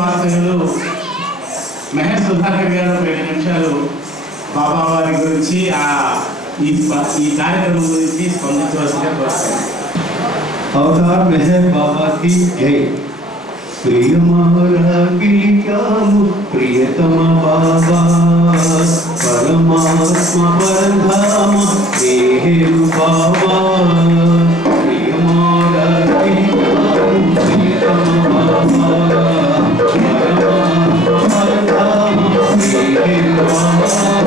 వాసులు మహేష్ సుధాకర్ గారు 2 నిమిషాలు బాబా వారి గురించి ఈ కార్యక్రమం గురించి స్పందించవలసిందిగా కోరుతున్నాను. अवतार मेहर बाबा की जय। प्रिय महारागिलियामु प्रियतम बाबा परमात्मा परधाम मेहरु बाबा। प्रिय महारागिलियामु प्रियतम बाबा परमात्मा परधाम मेहरु बाबा।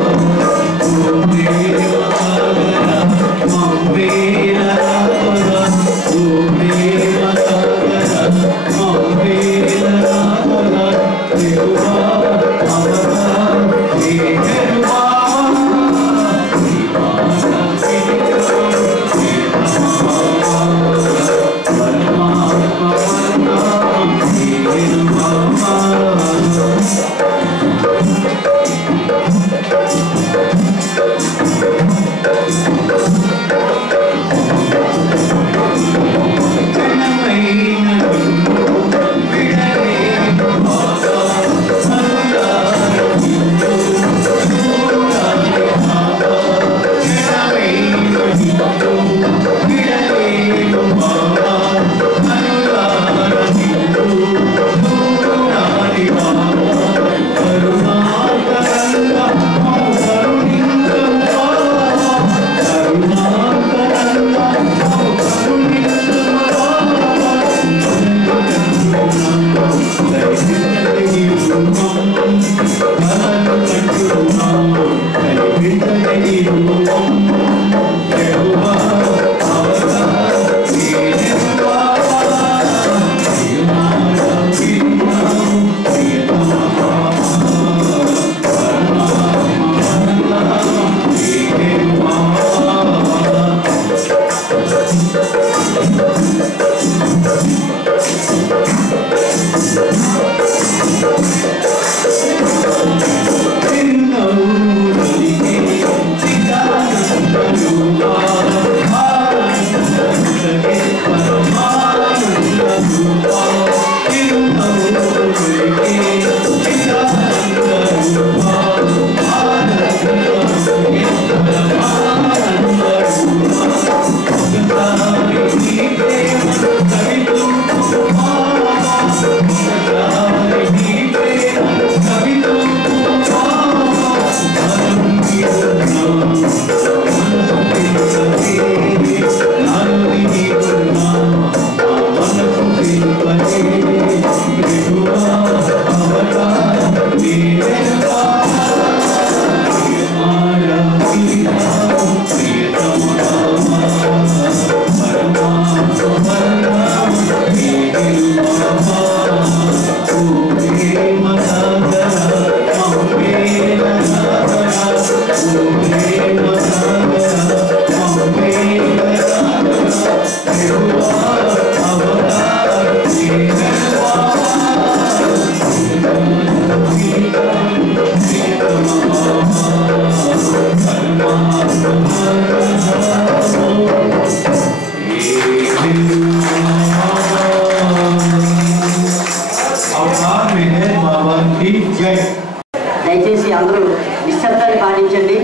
దయచేసి అందరూ నిశ్శబ్దాన్ని పాటించండి.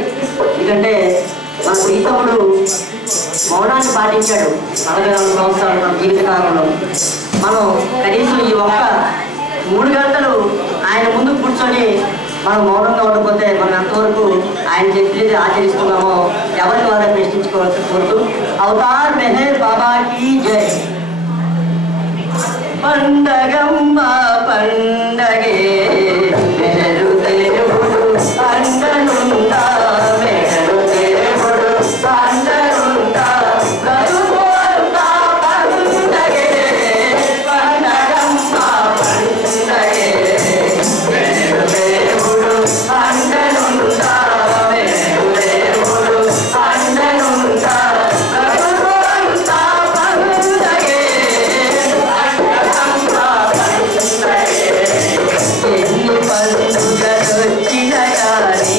ఎందుకంటే మన ప్రీతముడు మౌనాన్ని పాటించాడు 44 సంవత్సరాలు మన జీవితకాలంలో. మనం కనీసం ఈ ఒక్క 3 గంటలు ఆయన ముందు కూర్చొని మనం మౌనంగా ఉండకపోతే మనం ఎంతవరకు ఆయన చెప్పేది ఆచరిస్తున్నామో ఎవరికి వారిని ప్రశ్నించుకోవాల్సి కోరుతూ అవతార్ మెహర్ బాబాకి జై. పండగమ్మ పండగే మెహరు దేవుడు అండనుందా, మెహరు దేవుడు అండనుందా, బ్రతుకంతా పండగే. పండగమ్మ పండగే మెహరు దేవుడు అండనుందా, మెహరు దేవుడు అండనుందా, బ్రతుకంతా పండగే. ఎన్ని పండుగలొచ్చిన కానీ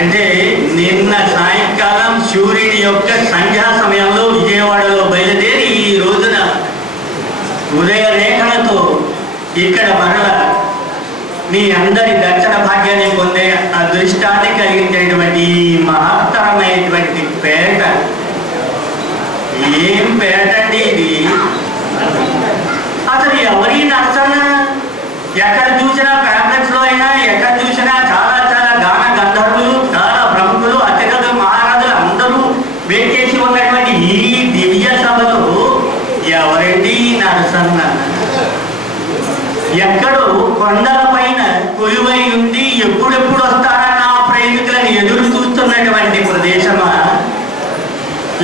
అంటే నిన్న సాయంకాలం సూర్యుని యొక్క సంధ్యా సమయంలో విజయవాడలో బయలుదేరి ఈ రోజున ఉదయ రేఖలతో ఇక్కడ మరల మీ అందరి దర్శన భాగ్యాన్ని పొందే అదృష్టాన్ని కలిగించేటువంటి ఈ మహత్తరమైనటువంటి పేట. ఏం పేట అండి ఇది! అసలు ఎవరి నర్సన్న ఎక్కడ చూసినా ప్యాంప్లెట్స్ లో అయినా ఎక్కడ చూసినా చాలా చాలా గాన గంధర్వులు, చాలా ప్రముఖులు, అతిథులు, మహారాజులు అందరూ వేచేసి ఉన్నటువంటి ఈ దివ్య సభలో ఎవరండి నరసన్న? ఎక్కడో కొండల పైన కొలువై ఉండి ఎప్పుడెప్పుడు వస్తారన్న ప్రేమికులను ఎదురు చూస్తున్నటువంటి ప్రదేశమా,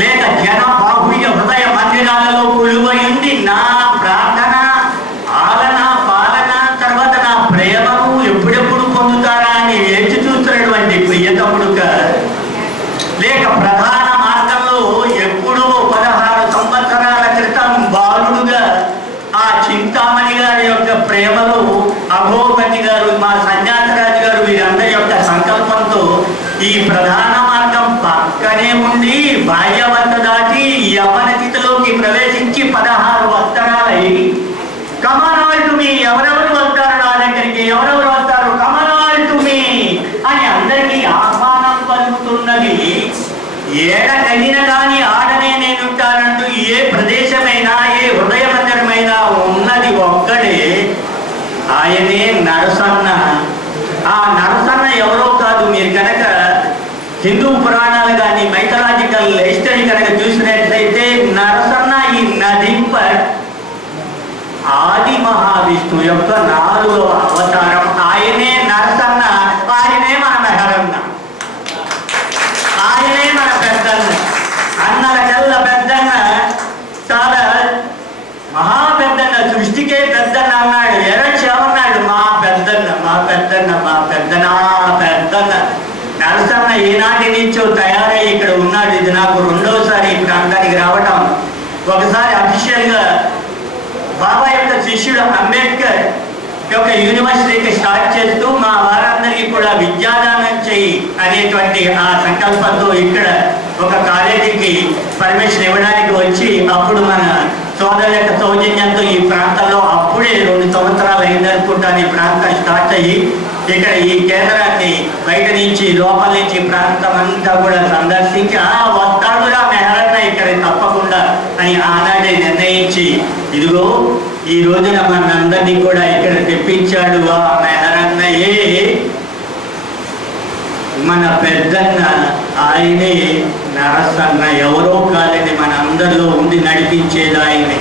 లేక జన బాహుళ్య హృదయ మందిరాలలో కొలువై ఉండి నా ప్రార్థన, ఆలన, పాలన, తర్వాత నా ప్రేమను ఎప్పుడెప్పుడు పొందుతారా అని వేచి చూస్తున్నటువంటి ప్రియతముడుక, లేక ప్రధాన మార్గంలో ఎప్పుడో 16 సంవత్సరాల క్రితం బాలుడుగా ఆ చింతామణి గారి యొక్క ప్రేమలో అభోగతి గారు, మా సన్యాసరాజు గారు వీరందరి యొక్క సంకల్పంతో ఈ ప్రధాన మార్గం పక్కనే ఉండి బాల్యవత దాటి యవన స్థితిలోకి ప్రవేశించి 16 వత్సరాలై కమనాల్ టు మీ, ఎవరెవరు వస్తారు నా దగ్గరికి, ఎవరెవరు వస్తారు కమనాల్ టు మీ అని అందరికీ ఆహ్వానం పలుకుతున్నది. ఏడ కలిగిన కానీ ఆడనే నేనుంటానంటూ ఏ ప్రదేశమైనా ఏ హృదయ మందిరమైనా ఉన్నది ఒక్కడే, ఆయనే నరసన్న. ఆ నరసన్న ఎవరో కాదు. మీరు కనుక హిందూ పురాణాలు కానీ మైథలాజికల్ హిస్టరీ కనుక చూసినట్లయితే నరసన్న ఈ నదింప ఆది మహావిష్ణు యొక్క 4వ అవతారం. ఆయనే నరసన్న, ఆయనే మన మెహరన్న, ఆయనే మన పెద్దన్న. అన్నల కల్ల పెద్దన్న, చాలా మహా పెద్దన్న, సృష్టికే పెద్దన్న అన్నాడు. ఎరచేమన్నాడు? మా పెద్దన్న, మా పెద్దన్న, మా పెద్దనా పెద్దన్న. నరసన్న ఏనాటి నుంచో తయారై ఇక్కడ ఉన్నాడు. ఇది నాకు 2వసారి ఈ ప్రాంతానికి రావటం. ఒకసారి అఫీషియల్ గా బాబా యొక్క శిష్యుడు అంబేద్కర్ యొక్క యూనివర్సిటీకి స్టార్ట్ చేస్తూ మా వారందరికీ కూడా విద్యాదానం చేయి అనేటువంటి ఆ సంకల్పంతో ఇక్కడ ఒక కాలేజీకి పర్మిషన్ ఇవ్వడానికి వచ్చి, అప్పుడు మన సోదరుల యొక్క సౌజన్యంతో ఈ ప్రాంతంలో అప్పుడే 2 సంవత్సరాలు అయిందనుకుంటాను ఈ ప్రాంతం స్టార్ట్ అయ్యి ఇక్కడ ఈ కేంద్రాన్ని బయట నుంచి లోపల నుంచి ప్రాంతం అంతా కూడా సందర్శించి వస్తాడురా మెహరన్న ఇక్కడ తప్పకుండా అని ఆనాడే నిర్ణయించి ఇదిగో ఈ రోజున మనందరినీ కూడా ఇక్కడ తెప్పించాడు. ఆ మెహరన్నయే మన పెద్దన్న, ఆయనే నరసన్న. ఎవరో కాదని మన అందరిలో ఉండి నడిపించేది ఆయనే.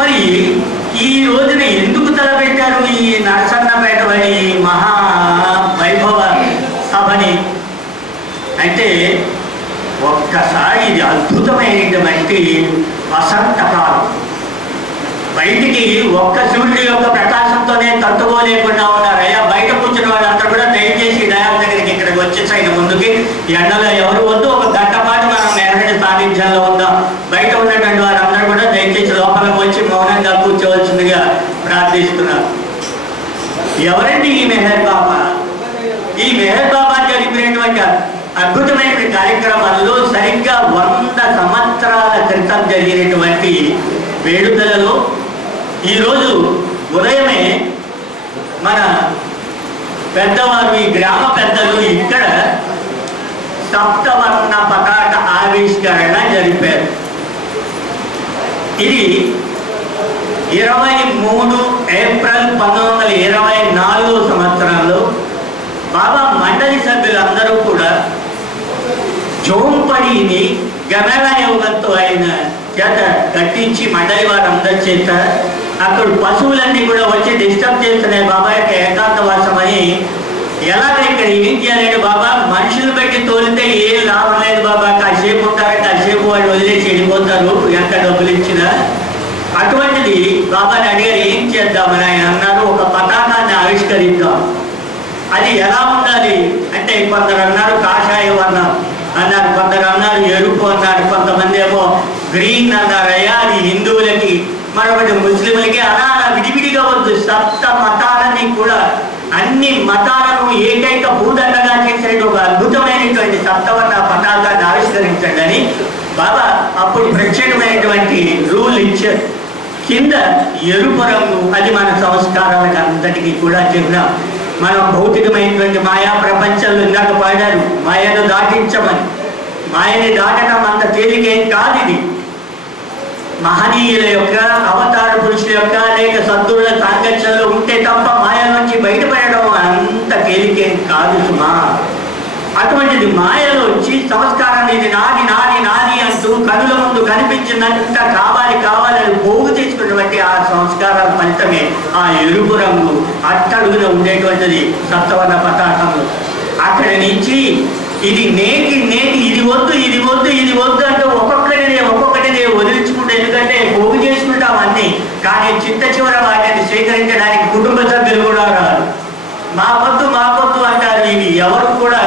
మరి ఈ రోజున ఎందుకు తలపెట్టారు ఈ నరసన్నపేట వారి మహా వైభవ సభని అంటే, ఒక్కసారి ఇది అద్భుతమైనటువంటి వసంతకాలం. బయటికి ఒక్క సూర్యుడి యొక్క ప్రకాశంతోనే తట్టుకోలేకుండా ఉన్నారు. అయ్యా బయట కూర్చున్న వాళ్ళందరూ కూడా దయచేసి డయాల దగ్గరికి ఇక్కడికి వచ్చేసాయి ముందుకి. ఎండలో ఎవరు వద్దు, 1 గంట పాటు మనం మెహరుడి సాన్నిధ్యంలో ఉందాం. బయట ఉన్నటువంటి వారందరూ కూడా దయచేసి లోపలికి వచ్చి మౌనంగా కూర్చోవలసిందిగా ప్రార్థిస్తున్నారు. ఎవరండి ఈ మెహర్ బాబా? ఈ మెహర్ బాబా జరిపినటువంటి అద్భుతమైన కార్యక్రమాల్లో సరిగ్గా 100 సంవత్సరాల క్రితం జరిగినటువంటి వేడుకలలో ఈరోజు ఉదయమే మన పెద్దవారు, ఈ గ్రామ పెద్దలు ఇక్కడ సప్తవర్ణ పతాక ఆవిష్కరణ జరిపారు. ఇది 23 ఏప్రిల్ 1924 సంవత్సరంలో బాబా మండలి సభ్యులందరూ కూడా జోంపడిని గమన యోగంతో ఆయన చేత కట్టించి మండలి వారందరి చేత అక్కడ పశువులన్నీ కూడా వచ్చి డిస్టర్బ్ చేస్తున్నాయి బాబా యొక్క ఏకాంతవాసం అని. ఎలాగ ఇక్కడ ఏం చేయాలంటే బాబా మనుషులు పెట్టి తోలితే ఏం లాభం లేదు బాబా, కాసేపు ఉంటారు, కాసేపు వాళ్ళు వదిలేసి వెళ్ళిపోతారు ఎంత డబ్బులు ఇచ్చినా. అటువంటిది బాబాని అడిగారు ఏం చేద్దామని. ఆయన అన్నారు ఒక పతాకాన్ని ఆవిష్కరిద్దాం. అది ఎలా ఉండాలి అంటే కొందరు అన్నారు కాషాయ వర్ణం అన్నారు, కొందరు అన్నారు ఎరుపు అన్నారు, కొంతమంది ఏమో గ్రీన్ అన్నారు. అయ్యా అది హిందువులకి, మరొకటి ముస్లింలకి, అలా విడివిడిగా వద్దు, సప్త మతాలని కూడా అన్ని మతాలను ఏకైక భూదండగా చేసే ఒక అద్భుతమైనటువంటి సప్తవర్ణ పతాకాన్ని ఆవిష్కరించండి అని బాబా అప్పుడు ప్రత్యేకమైనటువంటి రూల్ ఇచ్చారు. కింద ఎరుపు రంగు, అది మన సంస్కారాలకు అంతటికీ కూడా చిహ్నం. మనం భౌతికమైనటువంటి మాయా ప్రపంచంలో ఇందాక పాడారు, మాయను దాటించమని. మాయని దాటడం అంత తేలికేం కాదు. ఇది మహనీయుల యొక్క, అవతార పురుషుల యొక్క లేక సద్గురుల సాంగత్యంలో ఉంటే తప్ప మాయ నుంచి బయటపడడం అంత తేలికేం కాదు సుమా. అటువంటిది మాయలో వచ్చి సంస్కారం ఇది నాది నాది నాది అంటూ కనుల ముందు కనిపించినంత కావాలి కావాలని పోగు తీసుకున్నటువంటి ఆ సంస్కారాల ఫలితమే ఆ ఎరుపు రంగు అట్టడుగున ఉండేటువంటిది సప్తవర్ణ పతాకంలో. అక్కడి నుంచి ఇది నేటి ఇది వద్దు ఇది వద్దు ఇది వద్దు అంటూ ఒక్కొక్కటినే వదిలించుకుంటే, ఎందుకంటే పోగు చేసుకుంటాం అన్నీ, కానీ చిట్ట చివర వాటిని స్వీకరించడానికి కుటుంబ సభ్యులు కూడా రారు. మాకొద్దు అంటారు. ఇవి ఎవరు కూడా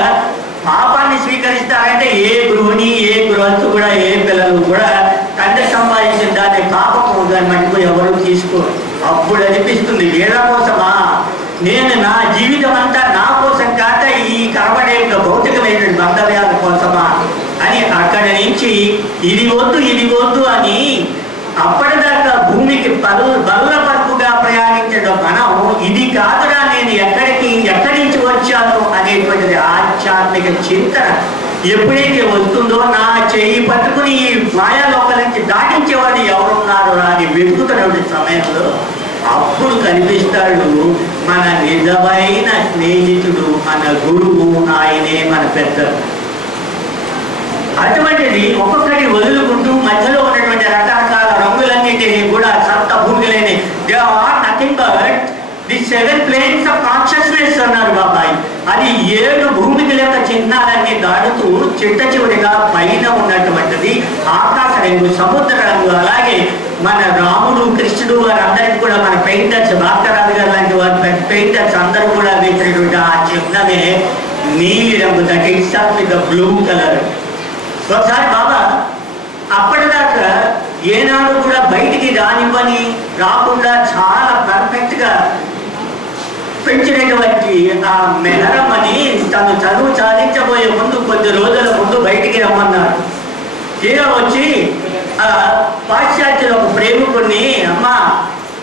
పాపాన్ని స్వీకరిస్తారంటే ఏ గృహిణి ఏ గృహస్థు కూడా ఏ పిల్లలు కూడా తండ్రి సంపాదించిన దాన్ని పాపము దాన్ని మటుకు ఎవరు తీసుకోరు. అప్పుడు అనిపిస్తుంది వీళ్ళ కోసమా, నేను నా జీవితం అంతా నా కోసం కాక ఈ కనబడే భౌతికమైనటువంటి బంధవ్యాల కోసమా అని అక్కడి నుంచి ఇది వద్దు అని అప్పటిదాకా భూమికి బల్ల పరుపుగా ప్రయాణించడం మనం ఇది కాదురా నేను ఎక్కడి నుంచి వచ్చాను అనేటువంటిది ఆధ్యాత్మిక చింతన ఎప్పుడైతే వస్తుందో నా చెయ్యి పట్టుకుని ఈ మాయాలోకల నుంచి దాటించేవాడు ఎవరున్నారు అని వెతుకుతున్నటువంటి సమయంలో అప్పుడు కనిపిస్తాడు మన నిజమైన స్నేహితుడు, మన గురువు, ఆయనే మన పెద్దలు. అటువంటిది ఒక్కొక్కటి వదులుకుంటూ మధ్యలో ఉన్నటువంటి రకరకాల రంగులన్నింటినీ కూడా సప్త భూమిలేని they are nothing but the 7 planes of consciousness అన్నారు బాబాయ్. అది 7 భూమికల యొక్క చిహ్నాలన్నీ దాటుతూ చిట్ట చివరిగా పైన ఉన్నటువంటిది ఆకాశ రంగు, సముద్ర రంగు. అలాగే మన రాముడు, కృష్ణుడు వారందరికీ కూడా మన పెయింటర్స్, భాస్కరాజు గారు లాంటి వారి పెయింటర్స్ అందరూ కూడా వేసినటువంటి ఆ చిహ్నమే నీలి రంగు, that it's of the blue colour. ఒకసారి బాబా అప్పటిదాకా ఏనాడు కూడా బయటికి రాకుండా చాలా పర్ఫెక్ట్ గా పెంచినటువంటి ఆ మెహరమ్మని తను చదువు సాధించబోయే ముందు కొద్ది రోజుల ముందు బయటికి రమ్మన్నారు. తీరా వచ్చి ఆ పాశ్చాత్యుల ఒక ప్రేమికుడిని, అమ్మ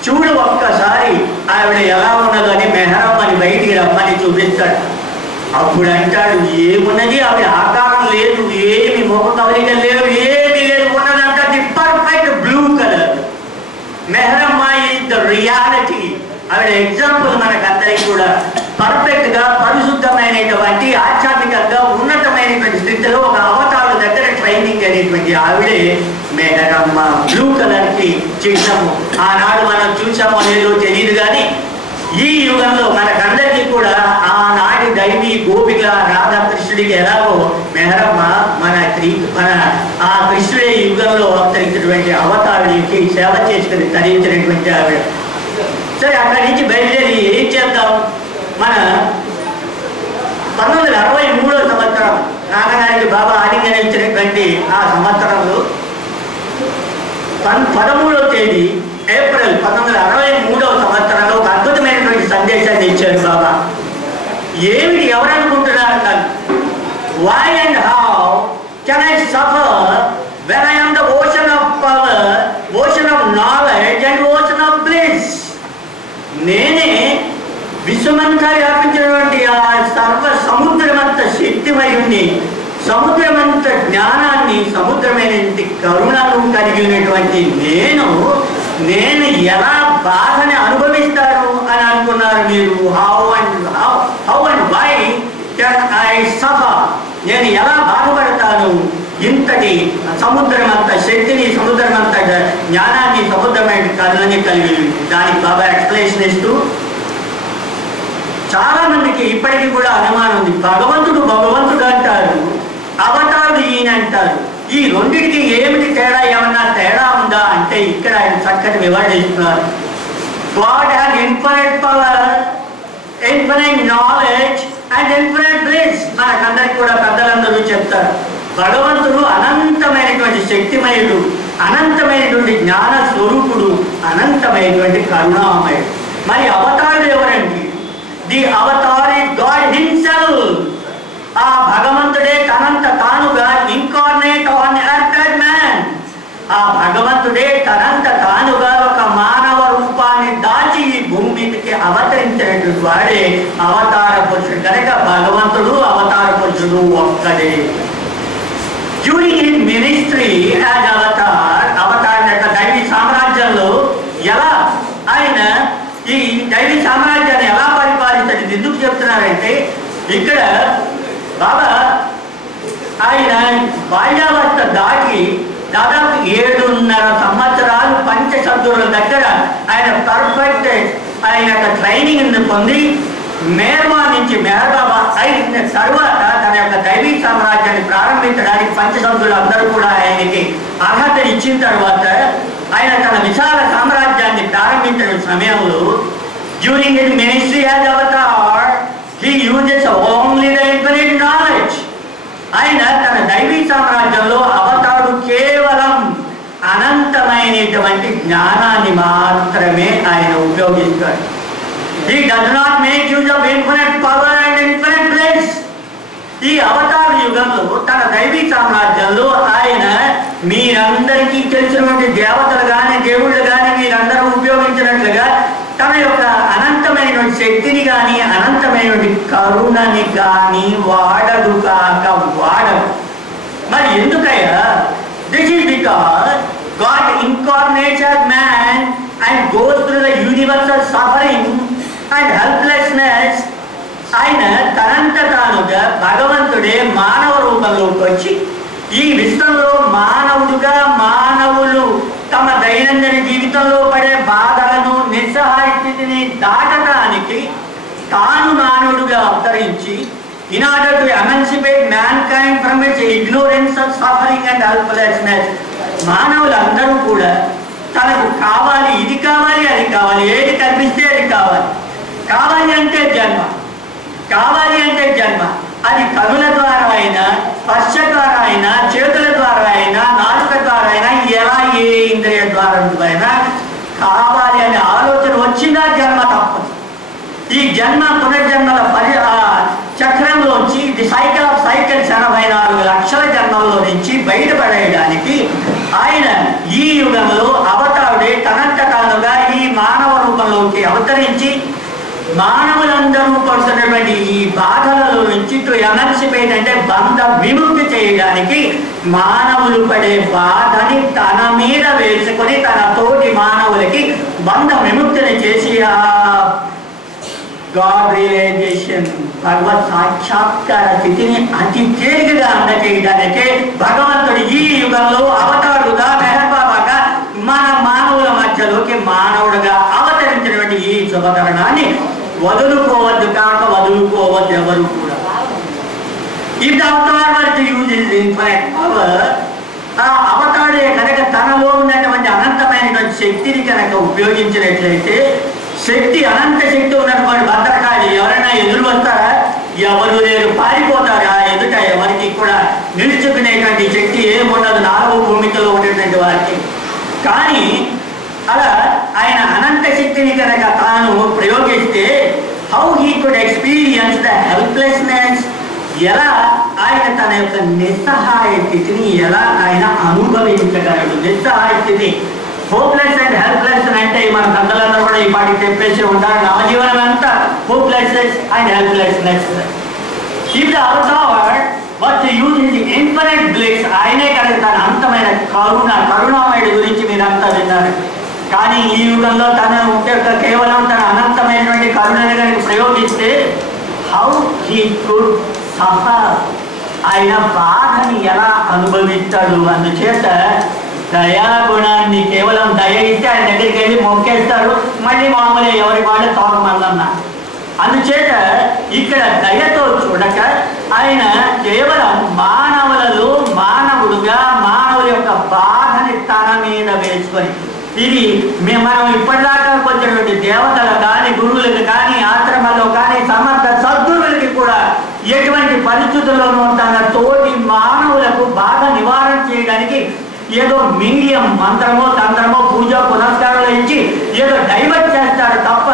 చూడు ఒక్కసారి ఆవిడ ఎలా ఉన్నదో అని మెహరమ్మని బయటికి రమ్మని చూపిస్తాడు. అప్పుడు అంటాడు ఏమున్నది, ఆవిడ ఆకారం లేదు, ఏమి ముఖ కవలిక లేవు, ఏమి లేదు, ఉన్నదంట ది పర్ఫెక్ట్ బ్లూ కలర్. మెహరమ్మ ఈజ్ ద రియాలిటీ. ఆవిడ ఎగ్జాంపుల్ మనకందరికి కూడా పర్ఫెక్ట్ గా పరిశుద్ధమైనటువంటి ఆధ్యాత్మికంగా ఉన్నతమైనటువంటి స్థితిలో ఒక అవతారుల దగ్గర ట్రైనింగ్ అనేటువంటి ఆవిడే మెహరమ్మ. బ్లూ కలర్ కి చిహ్నము. ఆనాడు మనం చూసామో లేదో తెలియదు కానీ ఈ యుగంలో మనకందరికీ కూడా ఆనాటి దైవీ గోపిక రాధాకృష్ణుడికి ఎలాగో మెహరమ్మ మన ఆ కృష్ణుడే యుగంలో అవతరించినటువంటి అవతారుడికి సేవ చేసుకుని తరించినటువంటి ఆవిడ. సరే అక్కడి నుంచి బయలుదేరి ఏం చేద్దాం, మన 1963వ సంవత్సరం నాన్నగారికి బాబా ఆలింగనం ఇచ్చినటువంటి ఆ సంవత్సరంలో 13వ తేదీ ఏప్రిల్ 1963వ సంవత్సరంలో ఒక అద్భుతమైనటువంటి సందేశాన్ని ఇచ్చారు బాబా. ఏమిటి ఎవరనుకుంటున్నారు అన్నారు, why and how can I suffer when I am the ocean of power, ocean of knowledge and ocean of bliss. నేనే విశ్వమంతా వ్యాపించినటువంటి ఆ సర్వ సముద్రమంత శక్తిమయుణ్ణి, సముద్రమంత జ్ఞానాన్ని, సముద్రమైనటువంటి కరుణను కలిగి ఉన్నటువంటి నేను ఎలా బాధని అనుభవిస్తాను అని అనుకున్నారు మీరు. How and why can I suffer, నేను ఎలా బాధపడతాను, ఇంతటి సముద్రమంత శక్తిని, సముద్రమంత జ్ఞానాన్ని, సముద్రమైన కరుణని కలిగి. దానికి బాబా ఎక్స్ప్లెనేషన్ ఇస్తూ చాలా మందికి ఇప్పటికీ కూడా అనుమానం ఉంది. భగవంతుడు అంటారు, అవతారుడు ఈయన అంటారు. ఈ రెండింటికి ఏమిటి తేడా, ఏమన్నా తేడా ఉందా అంటే ఇక్కడ ఆయన చక్కటి వివరణ ఇస్తున్నారు. God has infinite power, infinite knowledge and infinite bliss. మనకందరికి కూడా పెద్దలందరూ చెప్తారు భగవంతుడు అనంతమైనటువంటి శక్తిమయుడు, అనంతమైనటువంటి జ్ఞాన స్వరూపుడు, అనంతమైనటువంటి కరుణామయుడు. మరి అవతారుడు ఎవరండి? The Avatar is God himself. ఆ భగవంతుడే తనంత తానుగా incarnate on earth as man. ఆ భగవంతుడే తనంత తానుగా ఒక మానవ రూపాన్ని దాచి ఈ భూమి మీదకి అవతరించినటువంటి వాడే అవతార పురుషుడు. కనుక భగవంతుడు అవతార పురుషుడు ఒక్కడే. During his ministry as Avatar యొక్క దైవీ సామ్రాజ్యంలో ఎలా ఆయన ఈ దైవీ సామ్రాజ్యాన్ని ఎలా పరిపాలించాడు ఎందుకు చెప్తున్నారంటే, ఇక్కడ బాబా ఆయన బాల్యావస్థ దాటి దాదాపు 7.5 సంవత్సరాలు పంచశబ్దుల దగ్గర ఆయన పర్ఫెక్ట్ ఆయన ట్రైనింగ్ పొంది మేర్మా నుంచి మేర్బాబా అయిన తర్వాత తన యొక్క దైవీ సామ్రాజ్యాన్ని ప్రారంభించడానికి పంచశబ్దులు అందరూ కూడా ఆయనకి అర్హత ఇచ్చిన తర్వాత ఆయన తన విశాల సామ్రాజ్యాన్ని ప్రారంభించిన సమయంలో during his ministry as Avatar he uses only the infinite knowledge. ఆయన తన దైవీ సామ్రాజ్యంలో అవతారుడు కేవలం అనంతమైనటువంటి జ్ఞానాన్ని మాత్రమే ఆయన ఉపయోగిస్తాడు. He does not make use of infinite power and infinite bliss. ఈ అవతార యుగంలో తన దైవీ సామ్రాజ్యంలో ఆయన మీరందరికీ తెలిసినటువంటి దేవతలు కానీ దేవుళ్ళు కానీ మీరందరూ ఉపయోగించినట్లుగా తన యొక్క అనంతమైనటువంటి శక్తిని కానీ అనంతమైనటువంటి కరుణని కానీ వాడదు కాక వాడదు. మరి ఎందుకయ్యా? This is because God incarnates as man and goes through the universal suffering and helplessness. ఆయన తనంత తానుగా భగవంతుడే మానవ రూపంలోకి వచ్చి ఈ విశ్వంలో మానవుడుగా మానవులు తమ దైనందిన జీవితంలో పడే బాధలను నిస్సహాయ స్థితిని దాటడానికి తాను మానవుడుగా అవతరించి in order to emancipate mankind from its ignorance of suffering and helplessness. మానవులందరూ కూడా తనకు కావాలి, ఇది కావాలి, అది కావాలి, ఏది కనిపిస్తే అది కావాలి. కావాలి అంటే జన్మ, కావాలి అంటే జన్మ. అది కనుల ద్వారా అయినా, స్పర్శ ద్వారా అయినా, చేతుల ద్వారా అయినా, నాలుక ద్వారా అయినా, ఎలా ఏ ఇంద్రియ ద్వారా అయినా కావాలి అనే ఆలోచన వచ్చిందా జన్మ తప్పదు. ఈ జన్మ పునర్జన్మల చక్రంలోంచి ది సైకిల్ ఆఫ్ సైకిల్స్ 84 లక్షల జన్మల్లో నుంచి బయటపడేయడానికి ఆయన ఈ యుగంలో అవతారుడే తనంత తానుగా ఈ మానవ రూపంలోకి అవతరించి మానవులందరూ పడుతున్నటువంటి ఈ బాధలలో నుంచి టు ఎమన్సిపేట్ అంటే బంధ విముక్తి చేయడానికి మానవులు పడే బాధని తన మీద వేసుకొని తన తోటి మానవులకి బంధ విముక్తిని చేసి ఆ గాడ్ రియలైజేషన్ భగవత్ సాక్షాత్కార స్థితిని అతి తేలికగా అందజేయడానికే భగవంతుడు ఈ యుగంలో అవతారుగా మెహబాబాగా మన మానవుల మధ్యలోకి మానవుడుగా అవతరించినటువంటి ఈ శుభకరణాన్ని వదులుకోవద్దు కాక వదులుకోవద్దు ఎవరు కూడా. If the avatar were to use his infinite power, ఆ అవతారుడే కనుక తనలో ఉన్నటువంటి అనంతమైనటువంటి శక్తిని కనుక ఉపయోగించినట్లయితే శక్తి అనంత శక్తి ఉన్నటువంటి భద్రకాళి ఎవరైనా ఎదురు వస్తారా? ఎవరు లేరు, పారిపోతారు. ఆ ఎదుట ఎవరికి కూడా నిలుచుకునేటువంటి శక్తి ఏముండదు 4 భూమికలో ఉండేటువంటి వారికి. కానీ అలా ఆయన అనంత శక్తిని కనుక తాను ప్రయోగిస్తే how he could experience the helplessness, ఎలా ఆయన తన యొక్క నిస్సహాయ స్థితిని ఎలా ఆయన అనుభవించగలడు. నిస్సహాయ స్థితి, హోప్లెస్ అండ్ హెల్ప్లెస్ అంటే మన పెద్దలందరూ కూడా ఈ పాటికి చెప్పేసి ఉంటారు. నా జీవనం అంతా hopelessness and helplessness. If the Avatar was to use his infinite bliss, ఆయనే కనుక తన అంతమైన కరుణామయుడి గురించి మీరంతా విన్నారు. కానీ ఈ యుగంలో తన కేవలం తన అనంతమైనటువంటి కరుణని కనుక ప్రయోగిస్తే హౌ హీ కుడ్ సఫర్, ఆయన బాధని ఎలా అనుభవిస్తాడు. అందుచేత దయాగుణాన్ని కేవలం దయ ఇస్తే ఆయన దగ్గరికి వెళ్ళి మొక్కేస్తారు, మళ్ళీ మామూలు ఎవరి వాళ్ళు తోకమల్లన్న. అందుచేత ఇక్కడ దయతో చూడక ఆయన కేవలం మానవులలో మానవుడుగా మానవుల యొక్క బాధని తన మీద వేసుకొని, ఇది మనం ఇప్పటిదాకా కొంచెం దేవతలు కానీ గురువులకు కానీ ఆశ్రమాల్లో కానీ సమర్థ సద్గురువులకి కూడా ఎటువంటి పరిస్థితుల్లోనూ తన తోటి మానవులకు బాధ నివారణ చేయడానికి ఏదో మీడియం మంత్రమో తంత్రమో పూజ పునస్కారాలు ఇచ్చి ఏదో డైవర్ట్ చేస్తాడు తప్ప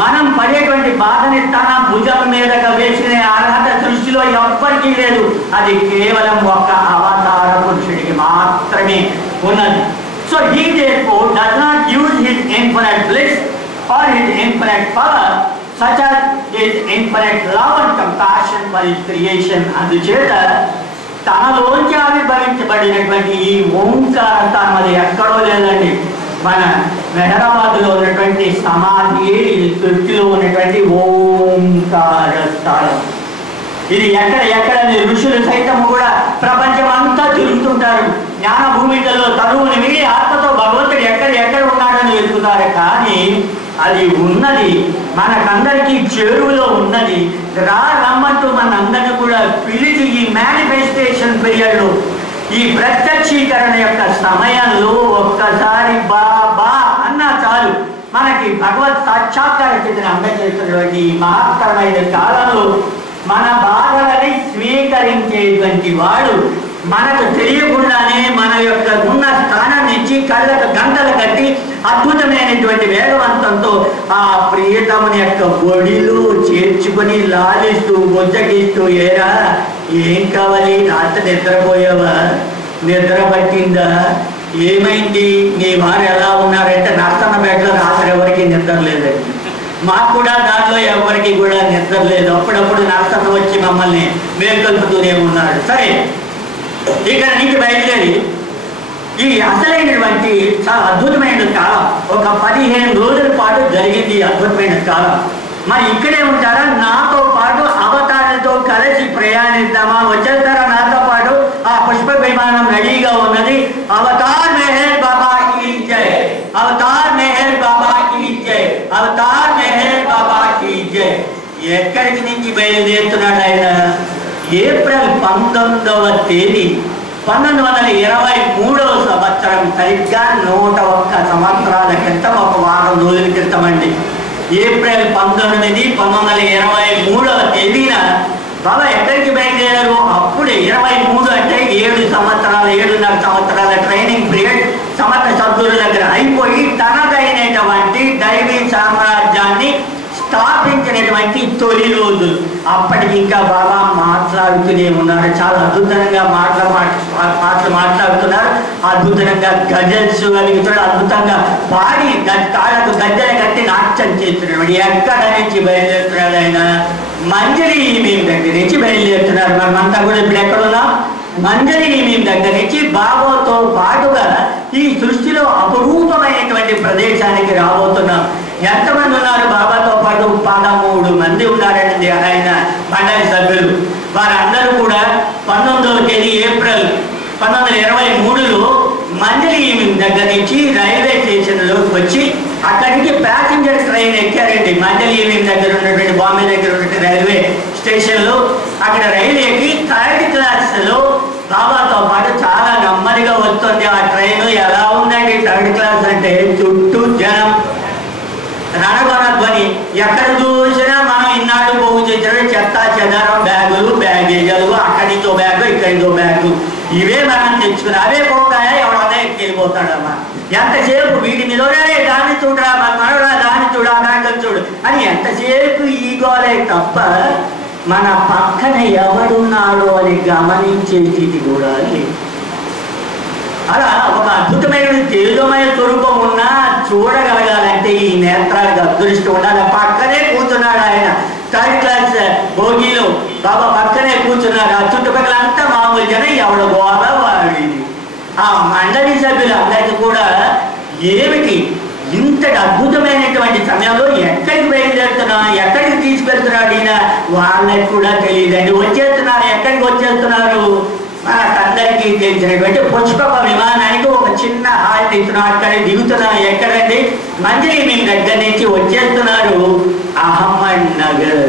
మనం పడేటువంటి బాధని తన భుజం మీదగా వేసిన అర్హత సృష్టిలో ఎవ్వరికీ లేదు. అది కేవలం ఒక అవతార పురుషుడికి మాత్రమే ఉన్నది. So he therefore does not use his infinite bliss or his infinite power such as his infinite love and compassion for his creation. అందుచేత తనలోంచి ఆవిర్భవించబడినటువంటి ఈ ఓంకారం అది ఎక్కడో లేదండి. మన మెహరాబాద్లో ఉన్నటువంటి సమాధి సృష్టిలో ఉన్నటువంటి ఓంకార స్థలం. ఇది ఎక్కడ ఋషులు సైతం కూడా ప్రపంచం అంతా తిరుగుతుంటారు. జ్ఞాన భూమికల్లో తరువుని మిగి ఆత్మతో భగవంతుడు ఎక్కడ ఉన్నాడని వెతుకుతారు. కానీ అది ఉన్నది మనకందరికీ చేరువలో ఉన్నది. రమ్మంటూ మనందరినీ కూడా పిలిచి ఈ మేనిఫెస్టేషన్ పీరియడ్లో ఈ ప్రత్యక్షీకరణ యొక్క సమయంలో ఒక్కసారి బాబా అన్నా చాలు మనకి భగవత్ సాక్షాత్కార స్థితిని అందజేస్తున్నటువంటి ఈ మహత్తరమైన కాలంలో మన బాధలని స్వీకరించేటువంటి వాడు మనకు తెలియకుండానే మన యొక్క ఉన్న స్థానం నుంచి కళ్ళకు గంటలు కట్టి అద్భుతమైనటువంటి వేగవంతంతో ఆ ప్రియతముని యొక్క ఒడిలో చేర్చుకొని లాలిస్తూ బొజ్జగిస్తూ ఏరా ఏం కావాలి రాత్రి నిద్రపోయావా, నిద్ర పట్టిందా, ఏమైంది, నీ వారు ఎలా ఉన్నారంటే నర్తన బెడ్లో రాత్రి ఎవరికి నిద్ర లేదండి. మాకు కూడా దాంట్లో ఎవరికి కూడా నిద్ర లేదు. అప్పుడప్పుడు నర్తన వచ్చి మమ్మల్ని మేల్కొల్పుతూనే ఉన్నాడు. సరే, ఇక్కడ నుంచి బయలుదేరి ఈ అసలైనటువంటి చాలా అద్భుతమైన కాలం ఒక 15 రోజుల పాటు జరిగింది. ఈ అద్భుతమైన కాలం మరి ఇక్కడే ఉంటారా? నాతో పాటు అవతారాలతో కలిసి ప్రయాణిద్దామా? వచ్చేస్తారా నాతో పాటు? ఆ పుష్ప విమానం రెడీగా ఉన్నది. అవతార్ మెహర్ బాబా की जय, అవతార్ మెహర్ బాబా की जय, అవతార్ మెహర్ బాబా की जय. ఎక్కడికి నుంచి బయలుదేరుతున్నాడు ఆయన? ఏప్రిల్ 19వ తేదీ 1923వ సంవత్సరం, సరిగ్గా 101 సంవత్సరాల క్రితం, ఒక వారం రోజుల క్రితం అండి. ఏప్రిల్ 19, 1923వ తేదీన బాబా ఎక్కడికి బయలుదేరారు? అప్పుడే 23 అంటే 7.5 సంవత్సరాల ట్రైనింగ్ పీరియడ్ సమర్థ సద్గురు దగ్గర అయిపోయి తనదైనటువంటి దైవీ సామ్రాజ్యాన్ని స్థాపించినటువంటి తొలి రోజు. అప్పటికి ఇంకా బాబా మాట్లాడుతూనే ఉన్నారు. చాలా అద్భుతంగా మాట్లాడుతున్నారు. అద్భుతంగా గజల్స్ అవి అద్భుతంగా పాడి కాళ్ళకు గజ్జలు కట్టి నాట్యం చేస్తున్నాడు. ఎక్కడ నుంచి బయలుదేరుతున్నాడు ఆయన? మంజరి మేము దగ్గర నుంచి బయలుదేరుతున్నారు. మనమంతా కూడా ఇప్పుడు ఎక్కడున్నాం? మంజరి మేము దగ్గర నుంచి బాబాతో పాటుగా ఈ సృష్టిలో అపురూపమైనటువంటి ప్రదేశానికి రాబోతున్నాం. ఎంతమంది ఉన్నారు బాబాతో పాటు? 13 మంది ఉన్నారండి ఆయన మండలి సభ్యులు. వారందరూ కూడా 19వ తేదీ ఏప్రిల్ 1923లో మంజలి దగ్గర నుంచి రైల్వే స్టేషన్లోకి వచ్చి అక్కడికి ప్యాసింజర్ ట్రైన్ ఎక్కారండి. మంజలి దగ్గర ఉన్నటువంటి బాంబే దగ్గర ఉన్నటువంటి రైల్వే స్టేషన్లో అక్కడ రైలు ఎక్కి 3rd క్లాస్లో బాబాతో పాటు చాలా నెమ్మదిగా వస్తుంది ఆ ట్రైన్. ఎలా ఉందండి 3rd క్లాస్ అంటే? చుట్టూ జనం, రణగొనధ్వని. ఎక్కడ చూసినా మనం ఇన్నాళ్ళు పోగు చేసిన చెత్త చెదారం, బ్యాగులు, బ్యాగేజీలు, అక్కడి నుంచో బ్యాగు, ఇక్కడి నుంచో బ్యాగు, ఇవే మనం తెచ్చుకుని అవే పోతాయా? ఎవడన్నా ఎక్కిపోతాడమ్మా. ఎంతసేపు వీటి మీద దాన్ని చూడరా, మనోడా దాన్ని చూడ, దాంట్లో చూడు అని ఎంతసేపు ఈగోలే తప్ప మన పక్కన ఎవడున్నాడో అని గమనించే స్థితి కూడా లేదు. అలా ఒక అద్భుతమైన తేజోమయ స్వరూపం ఉన్నా చూడగలగాలంటే ఈ నేత్రాలకు అదృష్టం ఉండాలి. పక్కనే కూర్చున్నాడు ఆయన 3rd క్లాస్ భోగిలో. బాబా పక్కనే కూర్చున్నాడు. ఆ చుట్టుపక్కలంతా మామూలు జనం, ఎవడ గోడ వాడిది. ఆ మండలి సభ్యులందరికీ కూడా ఏమిటి ఇంతటి అద్భుతమైనటువంటి సమయంలో ఎక్కడికి బయలుదేరుతున్నా, ఎక్కడికి తీసుకెళ్తున్నాడు ఈయన వాళ్ళకి కూడా తెలియదండి. వచ్చేస్తున్నారు. ఎక్కడికి వచ్చేస్తున్నారు? మనకందరికీ తెలిసినటువంటి పుష్పక విమానానికి ఒక చిన్న హాల్ట్ ఇస్తున్నారు. అక్కడే దిగుతున్నారు. ఎక్కడండి? మంజరి మేము దగ్గర నుంచి వచ్చేస్తున్నారు. అహ్మద్ నగర్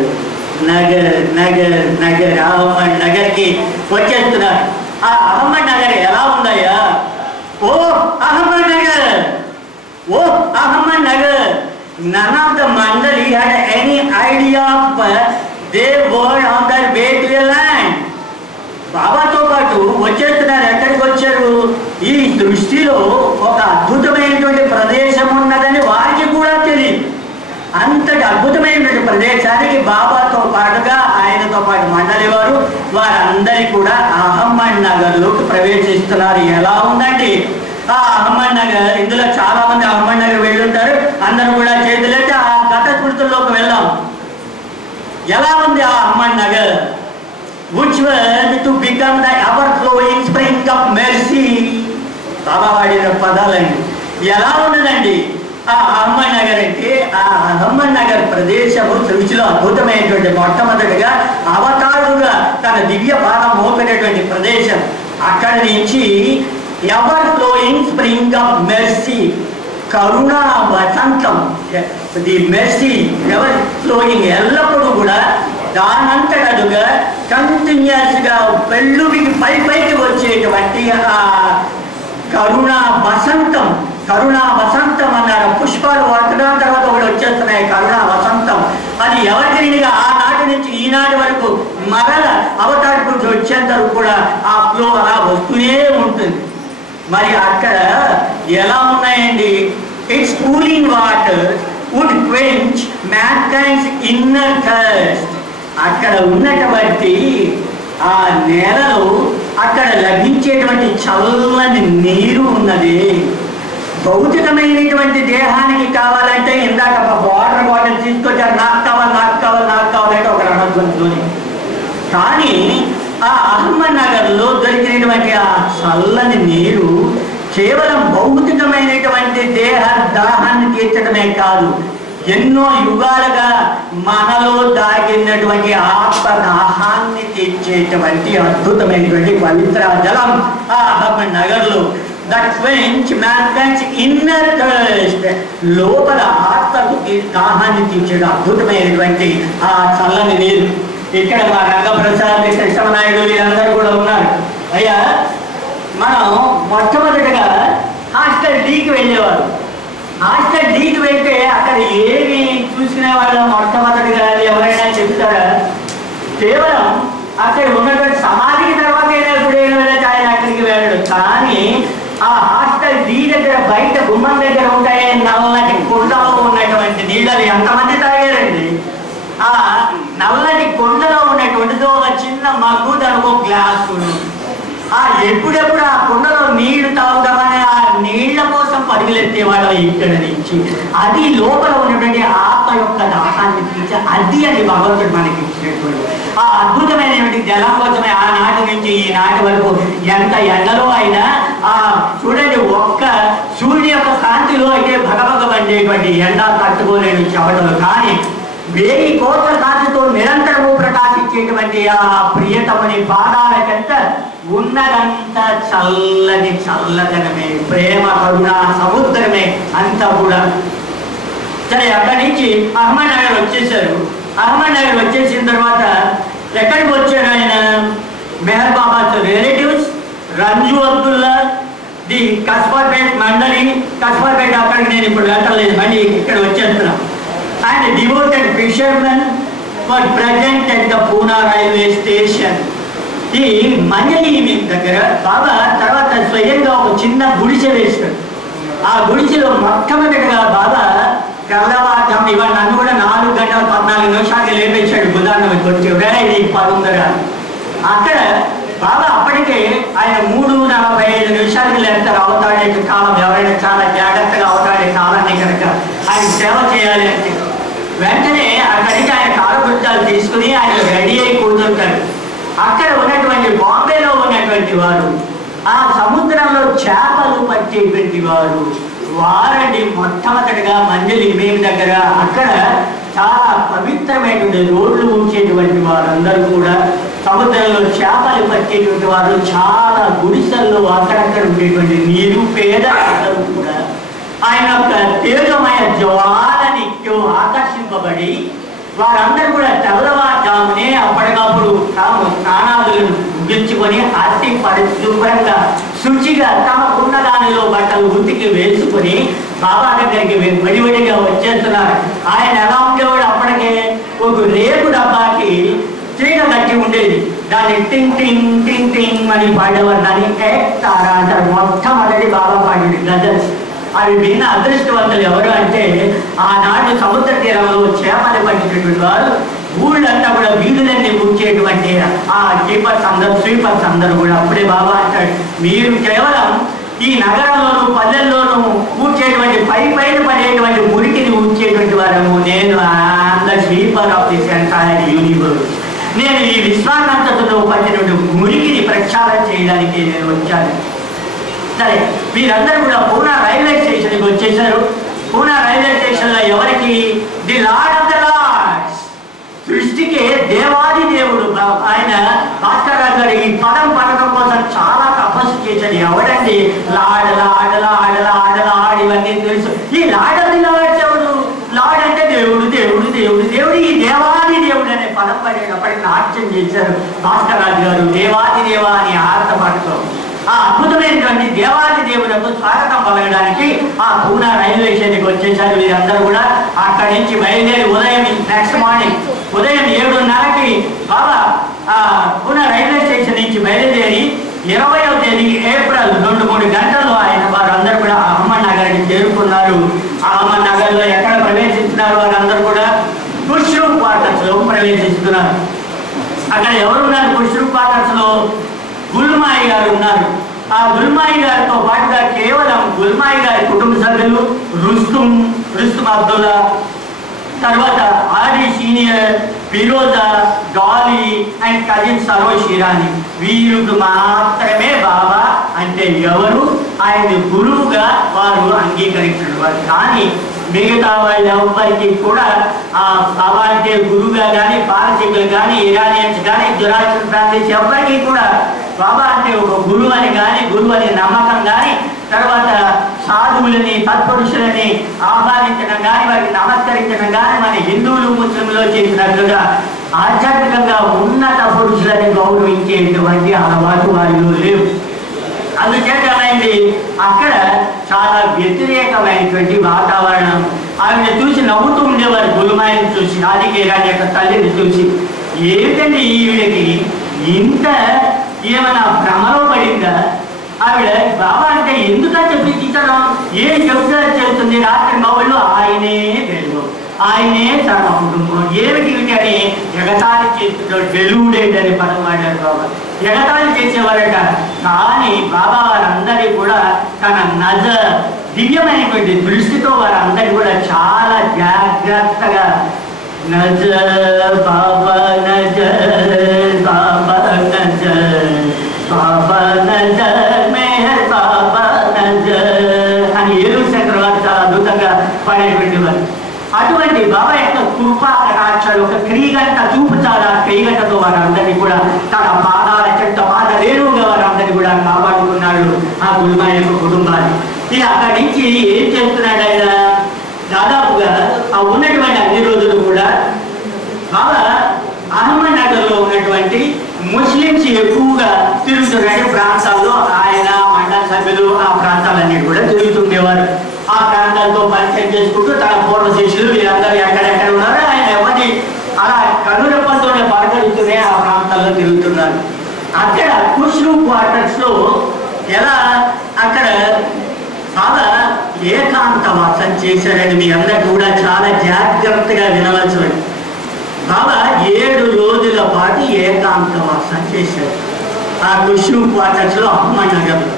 అహ్మద్ నగర్కి వచ్చేస్తున్నారు. ఆ అహ్మద్ నగర్ ఎలా ఉందయ్యా? ఓ అహ్మద్ నగర్, ఓ Ahmed Nagar. None of the mandali had any idea of they were on their way to a land. బాబాతో పాటు వచ్చేస్తున్నారు. ఎక్కడికి వచ్చారు? ఈ దృష్టిలో ఒక అద్భుతమైనటువంటి ప్రదేశం ఉన్నదని వారికి కూడా తెలియదు. అంతటి అద్భుత ప్రదేశానికి బాబాతో పాటుగా ఆయనతో పాటు మండలి వారందరి కూడా అహ్మద్ నగర్లోకి ప్రవేశిస్తున్నారు. ఎలా ఉందండి ఆ అహ్మద్ నగర్? ఇందులో చాలా మంది అహ్మద్ నగర్ వెళ్ళుంటారు. అందరూ కూడా చేతులెత్తి ఆ గత స్మృతుల్లోకి వెళ్దాం. ఎలా ఉంది ఆ Ahmed Nagar? which was to become the ever flowing spring of mercy. బాబా వాడిన పదాలండి. ఎలా ఉన్నదండి ఆ అహ్మద్ నగర్ అంటే? ఆ అహ్మద్ నగర్ ప్రదేశము సృష్టిలో అద్భుతమైనటువంటి మొట్టమొదటిగా అవతారుగా తన దివ్య పాదం మోపినటువంటి ప్రదేశం. అక్కడి నుంచి ever flowing spring of mercy, కరుణా వసంతం, ది మెర్సీ ఎవర్ ఫ్లోయింగ్, ఎల్లప్పుడూ కూడా దానంతటడుగా కంటిన్యూస్ గా పెళ్ళుడికి పైకి వచ్చేటువంటి ఆ కరుణా వసంతం. కరుణా వసంతం అన్నారు. పుష్పాలు ఒకదా తర్వాత ఒకటి వచ్చేస్తున్నాయి. కరుణా వసంతం అది ఎవరికైనా ఆనాటి నుంచి ఈనాటి వరకు మరల అవతారి గురించి వచ్చేంత వరకు కూడా ఆ ఫ్లో అలా వస్తూనే ఉంటుంది. మరి అక్కడ ఎలా ఉన్నాయండి? It's cooling water would quench mankind's inner thirst. అక్కడ ఉన్నటువంటి ఆ నేలలో అక్కడ లభించేటువంటి చల్లని నీరు ఉన్నది. భౌతికమైనటువంటి దేహానికి కావాలంటే ఇందాక వాటర్ బాటిల్ తీసుకొచ్చారు, నాకు కావాలంటే ఒక రణధ్వంతుని. కానీ ఆ అహ్మద్ నగర్లో దొరికినటువంటి ఆ చల్లని నీరు కేవలం భౌతికమైనటువంటి దేహ దాహాన్ని తీర్చడమే కాదు, ఎన్నో యుగాలుగా మనలో దాగినటువంటి ఆత్మ దాహాన్ని తీర్చేటువంటి అద్భుతమైనటువంటి పవిత్ర జలం ఆ అహ్మద్ నగర్లో. That quench mankind's inner thirst, లోపల ఆత్మకు దాహాన్ని తీర్చే అద్భుతమైనటువంటి ఆ చల్లని నీరు. ఇక్కడ మా రంగప్రసాద్, కృష్ణనాయుడు వీరందరూ కూడా ఉన్నారు. అయ్యా, మనం మొట్టమొదటిగా హాస్టల్ డీకి వెళ్ళేవారు. హాస్టల్ డీకి వెళ్తే అక్కడ ఏమి చూసుకునే వాళ్ళు మొట్టమొదటిగా ఎవరైనా చెప్తారా? కేవలం అక్కడ ఉన్నటువంటి సమాధికి తర్వాత ఎప్పుడైనా ఆయన అక్కడికి వెళ్ళడు. కానీ ఆ హాస్టల్ డీ దగ్గర బయట గుమ్మం దగ్గర ఉంటాయి నల్లటి కుండలో ఉన్నటువంటి నీళ్ళని ఎంతమంది తాగారండి? ఆ నల్లటి కొండలో ఉన్నటువంటిది ఒక చిన్న మగ్గు, దానికి ఒక గ్లాసు. ఆ ఎప్పుడెప్పుడు ఆ కుండలో నీళ్లు తాగుదామని ఆ నీళ్ల కోసం పరుగులెత్తేవాడు ఇక్కడ నుంచి. అది లోపల ఉన్నటువంటి ఆత్మ యొక్క దాహాన్ని తీర్చి అది భగవంతుడు మనకి ఇచ్చినటువంటి ఆ అద్భుతమైనటువంటి జలం కోసమే ఆనాటి నుంచి ఈనాటి వరకు ఎంత ఎండలో అయినా ఆ చూడండి, ఒక్క సూర్యుని యొక్క కాంతిలో అయితే భగభగమండేటువంటి ఎండ తట్టుకోలేని చెమటలు. కానీ 1000 కోట్ల కాంతితో నిరంతరము ప్రకాశించేటువంటి ఆ ప్రియతమని పాదాల కంట ఉన్నదంతా చల్లని చల్లదనమే, ప్రేమ కరుణ సముద్రమే అంతా కూడా. సరే, అక్కడి నుంచి అహ్మద్ నగర్ వచ్చేసారు. అహ్మద్ నగర్ వచ్చేసిన తర్వాత ఎక్కడికి వచ్చాడు ఆయన? మెహర్ బాబాతో రిలేటివ్స్, రంజు అబ్దుల్లా, ది కస్బాపేట్ మండలి. కస్బాపేట్ అక్కడికి నేను ఇప్పుడు వెళ్ళలేదు, మళ్ళీ ఇక్కడ వచ్చేస్తున్నాను. And devoted fishermen were present at the Pune railway station. ఈ మంజలి దగ్గర బాబా తర్వాత స్వయంగా ఒక చిన్న గుడిసె వేశాడు. ఆ గుడిసెలో మొట్టమొదటిగా బాబా తెల్లవారుజాము ఇవాళ నన్ను కూడా 4 గంటల 14 నిమిషాలకి లేపేశాడు. బుధాన్ని కొట్టి ఇది 10:30. అక్కడ బాబా అప్పటికే ఆయన 3:45 నిమిషాలకి లేస్తారు. అవతాడే కాలం, ఎవరైనా చాలా జాగ్రత్తగా అవతాడే కాలాన్ని కనుక ఆయన సేవ చేయాలి అంటే వెంటనే అక్కడికి ఆయన కాలకృత్యాలు తీసుకుని ఆయన రెడీ అయి కూర్చుంటారు. అక్కడ ఉన్నటువంటి బాంబేలో ఉన్నటువంటి వారు, ఆ సముద్రంలో చేపలు పట్టేటువంటి వారండి మొట్టమొదటిగా మంజలి మేము దగ్గర. అక్కడ చాలా పవిత్రమైనటువంటి రోడ్లు ఉంచేటువంటి వారందరూ కూడా సముద్రంలో చేపలు పట్టేటువంటి వారు, చాలా గుడిసెల్లో అక్కడక్కడ ఉండేటువంటి నిరుపేదలందరూ కూడా ఆయన యొక్క తేజమయ జ్వాలని ఆకర్షింపబడి వారందరూ కూడా తెల్లవారుజామునే అప్పటికప్పుడు తాము స్నానాదులను ముగించుకొని అతి పరిశుభ్రంగా శుచిగా తమకున్న దానిలో బట్టలు ఉతికి వేసుకొని బాబా దగ్గరికి విడివిడిగా వచ్చేస్తున్నారు. ఆయన ఎలా ఉండేవాడు? అప్పటికే ఒక రేపు డబ్బాకి చీర కట్టి ఉండేది, దాన్ని టింగ్ టింగ్ టింగ్ టింగ్ అని పాడేవారు. దాన్ని ఏక్ తారా అంటారు. మొట్టమొదటి బాబా పాడేది గజల్స్. అవి విన్న అదృష్టవంతులు ఎవరు అంటే ఆనాడు సముద్ర తీరంలో చేపలు పట్టినటువంటి వారు ఊళ్ళంతా కూడా వీధులన్నీ కూర్చేటువంటి ఆ స్వీపర్స్ అందరూ కూడా అప్పుడే బాబా అంటాడు, మీరు కేవలం ఈ నగరంలోను పల్లెల్లోనూ కూర్చేటువంటి పైన పడేటువంటి మురికిని కూర్చేటువంటి వారము. నేను the sweeper of this entire universe. నేను ఈ విశ్వానంతలో పట్టినటువంటి మురికిని ప్రక్షాళన చేయడానికి నేను వచ్చాను. సరే, మీరందరూ కూడా పూనా రైల్వే స్టేషన్కి వచ్చేసారు. పూనా రైల్వే స్టేషన్లో ఎవరికి? The lord of the lords, సృష్టికి దేవాది దేవుడు ఆయన భాస్కర్ రాజు గారు ఈ పదం పడడం కోసం చాలా తపస్సు చేశాడు. ఎవడండి? Lord lord lord lord lord ఇవన్నీ తెలుసు. ఈ లార్డ్ ఆఫ్ ది లార్డ్స్ ఎవడు? లార్డ్ అంటే దేవుడు దేవుడు దేవుడు దేవుడు. ఈ దేవాది దేవుడు అనే పదం పడేటప్పటికి నాట్యం చేశారు భాస్కర్ రాజు గారు. దేవాది దేవ అని ఆర్తపడతాం. ఆ అద్భుతమైనటువంటి దేవాది దేవులకు స్వాగతం పలకడానికి ఆ పూనా రైల్వే స్టేషన్కి వచ్చేసారు వీరందరూ కూడా. అక్కడి నుంచి బయలుదేరి ఉదయం నెక్స్ట్ మార్నింగ్ ఉదయం 7:30కి బాబా పూనా రైల్వే స్టేషన్ నుంచి బయలుదేరి 20వ తేదీ ఏప్రిల్ 2-3 గంటల్లో ఆయన వారందరూ కూడా అహ్మద్ నగర్కి చేరుకున్నారు. అహ్మద్ నగర్లో ఎక్కడ ప్రవేశిస్తున్నారు? వారందరూ కూడా ఖుష్రూ క్వార్టర్స్ లో ప్రవేశిస్తున్నారు. అక్కడ ఎవరున్నారు? ఖుష్రూ క్వార్టర్స్ లో గుల్మాయి గారు ఉన్నారు. ఆ గుల్మాయి గారితో పాటుగా కేవలం గుల్మాయి గారి కుటుంబ సభ్యులు రుస్తుం అబ్దుల్లా, తర్వాత Adi senior, Feroza, Dolly and cousin Saroj Irani, వీరికి మాత్రమే బాబా అంటే ఎవరు ఆయన గురువుగా వారు అంగీకరించారు వారు. కానీ మిగతా వాళ్ళు ఎవరికి కూడా ఆ బాబా అంటే గురువుగా కానీ పారసీకులు కానీ ఇరానియన్స్ కానీ జురాస్ట్రియన్ ఫ్యామిలీస్ ఎవరికి కూడా బాబా అంటే ఒక గురువు అని కానీ గురువు అనే నమ్మకం కానీ తర్వాత సాధువులని తత్పురుషులని ఆహ్వానించడం కానీ వారికి నమస్కరించడం కానీ మన హిందువులు ముస్లింలో చేసినట్లుగా ఆధ్యాత్మికంగా ఉన్నత పురుషులని గౌరవించేటువంటి అలవాటు వారిలో లేవు. అందుచేత ఏమైంది, అక్కడ చాలా వ్యతిరేకమైనటువంటి వాతావరణం. ఆవిడ చూసి నవ్వుతూ ఉండేవారు గుల్మాయిని చూసి, ఆదికి రాని యొక్క తల్లిని చూసి. ఏమిటండి ఈవిడకి ఇంత ఏమైనా భ్రమలో పడిందా? ఆవిడ బాబా అంటే ఎందుకని చెప్పించడం, ఏం చెప్తా చేస్తుంది? రాత్రి నవ్వుళ్ళు ఆయనే తెలుగు, ఆయనే తన కుటుంబం, ఏమిటి అని ఎగతాళి చేస్తున్నాడు. డెలూడెడ్ అనే పదం వాడారు బాబా. ఎగతాళి చేసేవారట. కానీ బాబా వారందరి కూడా తన నజర్ దివ్యమైనటువంటి దృష్టితో వారందరి కూడా చాలా జాగ్రత్తగా నజర్ బాబా నజర్ బాబా నజర్ బాబా నజర్ మెహర్ బాబా నజర్ అని ఏలూరు శంకర్ వారు చాలా అద్భుతంగా పాడేటువంటి వారు. అటువంటి బాబా యొక్క కృపా కటాక్షాలు ఒక క్రీగంట చూపుతారు. ఆ క్రీగంటతో వారందరినీ కూడా తన పాదాల చెట్ట పాద రేణువుగా వారందరినీ కూడా కాపాడుకున్నాడు ఆ గుల్మా యొక్క కుటుంబాన్ని. ఇక అక్కడి నుంచి ఏం చేస్తున్నాడు ఆయన? దాదాపుగా ఆ ఉన్నటువంటి అన్ని రోజులు కూడా బాబా అహ్మద్ నగర్లో ఉన్నటువంటి ముస్లిమ్స్ ఎక్కువగా తిరుగుతున్న ప్రాంతాల్లో ఆయన మండల సభ్యులు ఆ ప్రాంతాలన్నీ కూడా తిరుగుతుండేవారు. ఆ ప్రాంతాలతో పరిచయం చేసుకుంటూ తన పూర్వ శిష్యులు వీరందరూ ఎక్కడెక్కడ ఉన్నారో ఆయన ఎవరిని అలా కనురెప్పలతోనే పలకరిస్తూనే ఆ ప్రాంతాల్లో తిరుగుతున్నారు. అక్కడ ఖుష్రూ క్వార్టర్స్ లో ఎలా అక్కడ బాగా ఏకాంతవాసం చేశారని మీ అందరికీ కూడా చాలా జాగ్రత్తగా వినవలసి. బాబా 7 రోజుల పాటు ఏకాంతవాసం చేశారు ఆ ఖుష్రూ క్వార్టర్స్ లో అహ్మద్ నగర్లో.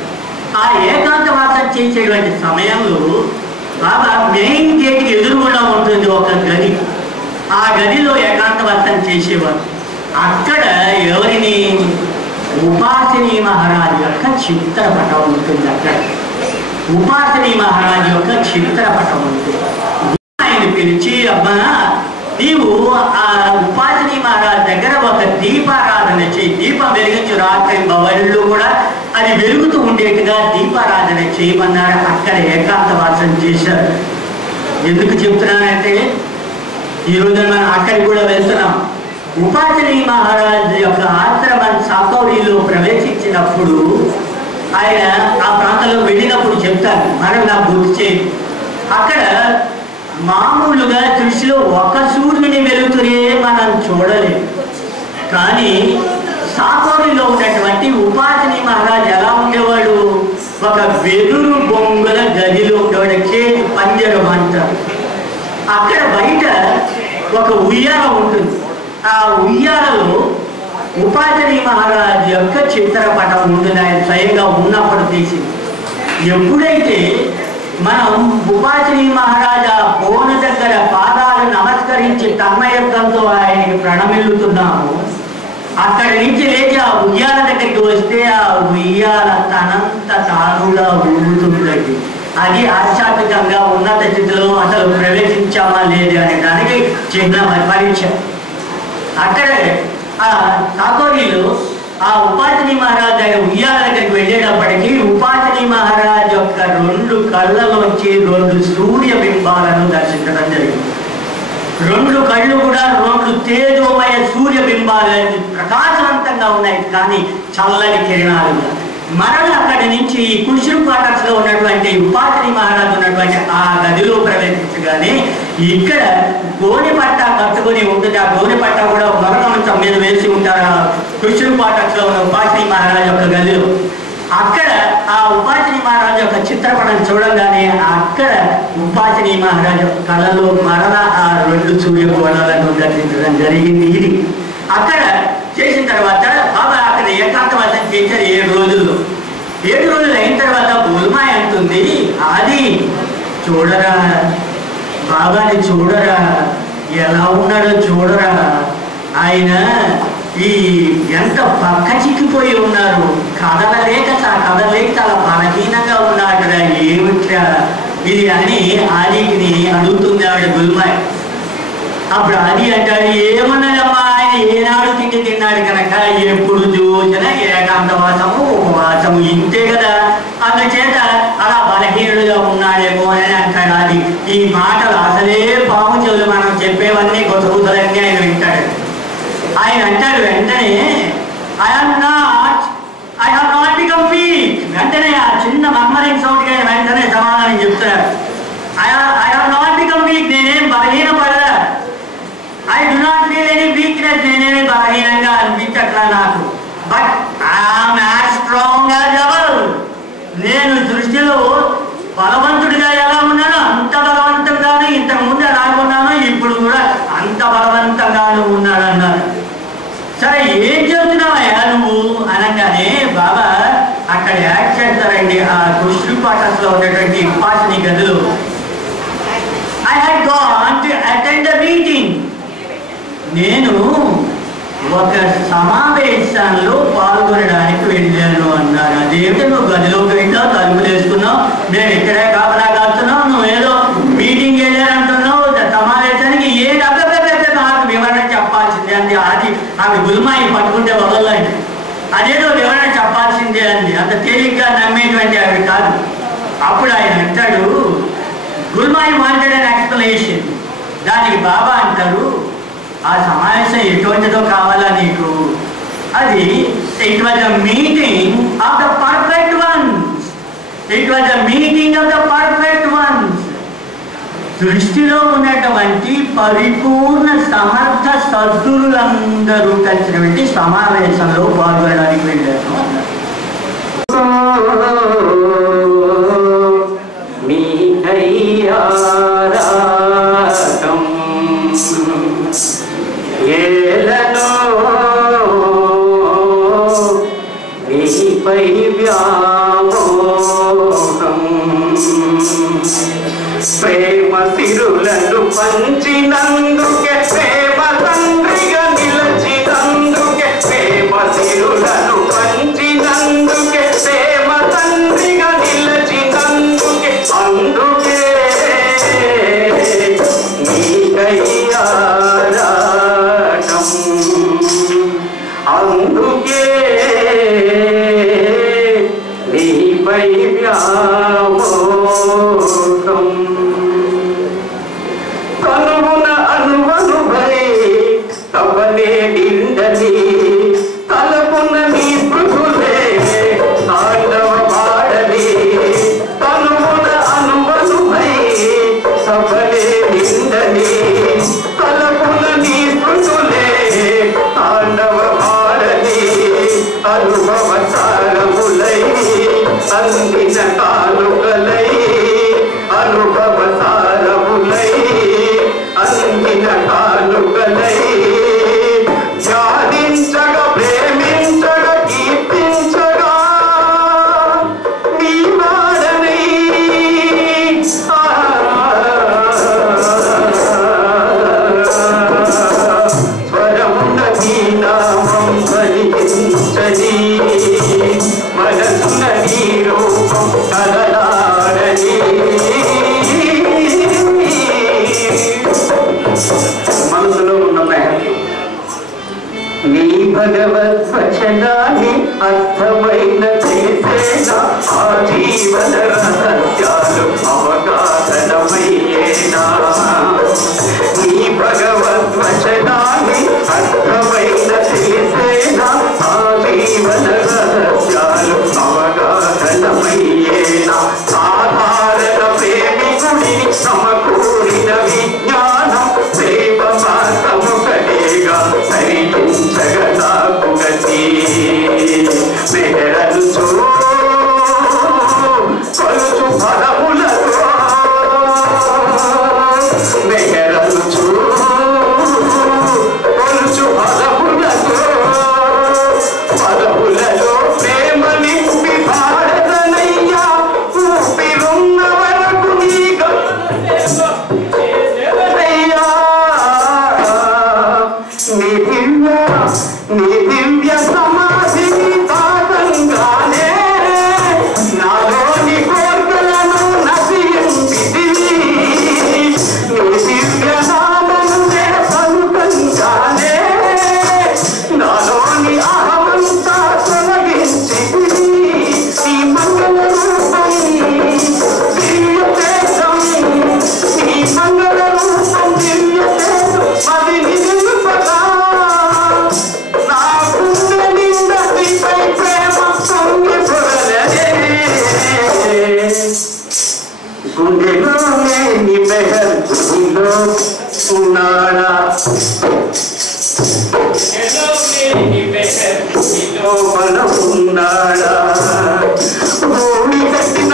ఆ ఏకాంతవాసం చేసేటువంటి సమయంలో బాబా మెయిన్ గేట్కి ఎదురుగుండా ఉంటుంది ఒక గది. ఆ గదిలో ఏకాంతవాసం చేసేవారు. అక్కడ ఎవరిని? ఉపాసిని మహారాజు యొక్క చిత్రపటం ఉంటుంది. అక్కడ ఉపాసిని మహారాజు యొక్క చిత్రపటం ఉంటుంది. ఆయన పిలిచి, అమ్మా నీవు ఆ ఉపాసిని మహారాజు దగ్గర ఒక దీపారాధన చేయి, దీపం వెలిగించు, రాత్రి బవళ్ళు కూడా అది వెలుగుతూ ఉండేట్టుగా దీపారాధన చేయమన్నారు. అక్కడ ఏకాంతవాసం చేశారు. ఎందుకు చెప్తున్నానంటే ఈరోజు మనం అక్కడికి కూడా వెళ్తున్నాం. ఉపాసిని మహారాజు యొక్క ఆశ్రమం సాకౌరిలో ప్రవేశించినప్పుడు ఆయన ఆ ప్రాంతంలో వెళ్ళినప్పుడు చెప్తారు, మనం నాకు గుర్తు చేయి. అక్కడ మామూలుగా దృష్టిలో ఒక సూర్యుని వెలుగుతూనే మనం చూడలేము. కానీ సాకౌరిలో ఉన్నటువంటి ఉపాసిని మహారాజు ఎలా ఉండేవాడు? ఒక వెదురు బొంగుల గదిలో ఉండేవాడు. పందిరం అంటారు. అక్కడ బయట ఒక ఉయ్యాల ఉంటుంది. ఆ ఉయ్యాలలో ఉపాధి మహారాజ్ యొక్క చిత్రపటం ఉంటుంది. ఆయన స్వయంగా ఉన్నప్పుడు తీసింది. ఎప్పుడైతే మనం ఉపాధి మహారాజా బోన దగ్గర పాదాలు నమస్కరించి తన్మయత్వంతో ఆయనకి ప్రణమిల్లుతున్నాము, అక్కడి నుంచి లేచి ఆ ఉయ్యాల దగ్గరికి వస్తే ఆ ఉయ్యాల తనంత తానుగా ఊగుతుందండి. అది ఆధ్యాత్మికంగా ఉన్నత స్థితిలో అసలు ప్రవేశించామా లేదు అనే దానికి చిన్న పరీక్ష. అక్కడే ఆ తాకోరీలో ఆ ఉపాధిని మహారాజ్ దగ్గర ఉయ్యాల దగ్గరికి వెళ్ళేటప్పటికీ ఉపాధిని మహారాజ్ యొక్క 2 కళ్ళలోంచి 2 సూర్య బింబాలను దర్శించడం జరిగింది. 2 కళ్ళు కూడా 2 తేజోమయ సూర్య బింబాలు ప్రకాశవంతంగా ఉన్నాయి, కానీ చల్లని కిరణాలుగా. మరణ అక్కడి నుంచి కుషురు క్వార్టర్స్ లో ఉన్నటువంటి ఉపాధిని మహారాజు ఉన్నటువంటి ఆ గదిలో ప్రవేశించగానే ఇక్కడ గోని పట్ట కట్టుకుని ఉంటుంది. ఆ గోని పట్ట కూడా మరణ మంచం మీద వేసి ఉంటారు ఆ కుషురు క్వార్టర్స్ లో ఉన్న ఉపాధిని మహారాజు యొక్క గదిలో. అక్కడ ఆ ఉపాధిని మహారాజు యొక్క చిత్రపటం చూడగానే అక్కడ ఉపాధిని మహారాజు కళలో మరణ ఆ 2 సూర్యకోణాలను దర్శించడం జరిగింది. ఇది అక్కడ చేసిన తర్వాత బాబా అక్కడ ఏకాంతవాసం చేశారు 7 రోజుల్లో. 7 రోజులు అయిన తర్వాత బుల్మాయ్ అంటుంది, అది చూడరా బాబాని చూడరా, ఎలా ఉన్నాడో చూడరా, ఆయన ఈ ఎంత పక్క చిక్కిపోయి ఉన్నారు, కదలలేక చాలా బలహీనంగా ఉన్నాడు, ఏమిట్రా ఇది అని ఆదిని అడుగుతుంది ఆవిడ బుల్మాయ్. అప్పుడు అది అంటాడు, ఏమన్నదమ్మా, ఆయన ఏనాడు తిన్నాడు కనుక ఎప్పుడు చూసిన ఏకాంతవాసము ఉపవాసము ఇంతే కదా, అందుచేత అలా బలహీనుడుగా ఉన్నాడేమో అని అంటాడు. అది ఈ మాటలు అసలే పాము చెవులు మనం చెప్పేవన్నీ గుసగుసలన్నీ ఆయన వింటాడు. ఆయన అంటాడు వెంటనే, I have not become weak. వెంటనే ఆ చిన్న మర్మరింగ్ సౌండ్ గా వెంటనే సమాధానం చెప్తాడు, I have not become weak. నేనేం బలహీన పడదా, I do not feel any weakness. నేనేమి బలహీనంగా అనిపించట్లా నాకు. But I'm as strong as ever. నేను దృష్టిలో బలవంతుడిగా ఎలా ఉన్నానో అంత బలవంతంగాను, ఇంతకు ముందు ఎలా ఉన్నానో ఇప్పుడు కూడా అంత బలవంతంగాను ఉన్నాడు అన్నారు. సరే ఏం చెబుతున్నావయ్యా నువ్వు అనగానే బాబా అక్కడ యాడ్ చేస్తారండి ఆ కుష్టి క్వార్టర్స్ లో ఉన్నటువంటి ఉపాసని గదిలో. I had gone to attend a meeting. నేను ఒక సమావేశంలో పాల్గొనడానికి వెళ్ళాను అన్నారు. అదేమిటి నువ్వు గదిలోకి వెళ్ళావు, తలుపులు వేసుకున్నావు, మేము ఇక్కడే కాపలా కాస్తున్నావు, నువ్వు ఏదో మీటింగ్ వెళ్ళారంటున్నావు, సమావేశానికి ఏ నాకు వివరణ చెప్పాల్సిందే అంది. అది ఆమె గుల్మాయి పట్టుకుంటే వదలండి, అదేదో వివరణ చెప్పాల్సిందే అంది. అంత తేలిగ్గా నమ్మేటువంటి అవి కాదు. అప్పుడు ఆయన అంటాడు, గుల్మాయి వాంటెడ్ అన్ ఎక్స్ప్లనేషన్. దానికి బాబా అంటారు, ఆ సమావేశం ఎటువంటిదో కావాలా నీకు, అది it was a meeting of the perfect once. It was a meeting of the perfect once. దృష్టిలో ఉన్నటువంటి పరిపూర్ణ సమర్థ సద్గురులందరూ కలిసినటువంటి సమావేశంలో పాల్గొనడానికి వెళ్ళారు. ప్రేమ తిరులను పంచినందుకే, ప్రేమ తండ్రిగా నిలచినందుకే, ప్రేమ తిరులను పంచినందుకే, ప్రేమ తండ్రిగా నిలచినందుకే, అందుకే నీకయ్యారాటం, అందుకే నీపై వ్యామోహం. కనుగున అనువనుభై తపనే నిండని, తలపున నీ పృథులే తాండవ పాడని. కనుగున అనువనుభై తపనే నిండని, తలపున నీ పృథులే తాండవ పాడని. అనుభవ సారములై అందిన కాలుకలై, అనుభవ నీ భగవద్వచనాన్ని అర్థమైన చేసేనా ఆ జీవన రహస్యాలు అవగాహనమయ్యేనా నీ భగవద్వచనాన్ని అర్థమైన చేసేనా ఆ జీవన రహస్యాలు అవగాహనమయ్యేనా సాధారణ ప్రేమికుడిని సమకూరిన విజ్ఞానం ప్రేమ మార్గముకటేగా ధరించగలకు గతి మెహరలుచు కొలుచు పదములతో మెహరలుచు కొలుచు పదములతో పదములలో ప్రేమ నింపి పాడదనయ్యా ఊపిరున్న వరకు నీకు నీ దివ్య సమాధిని తాకంగానే నాలోని కోర్కెలను నశించితివి నీ దివ్య నామమునే పలుకంగానే నాలోని అహమంతా తొలగించితివి నీ మంగళ రూపం దివ్య తేజం నీ మంగళ రూపం దివ్య తేజం అది నిలుపగా గుండెలోనే నీ మెహర్ గుడిలో ఉన్నాడా లోపల ఉన్నాడా భూమి కట్టిన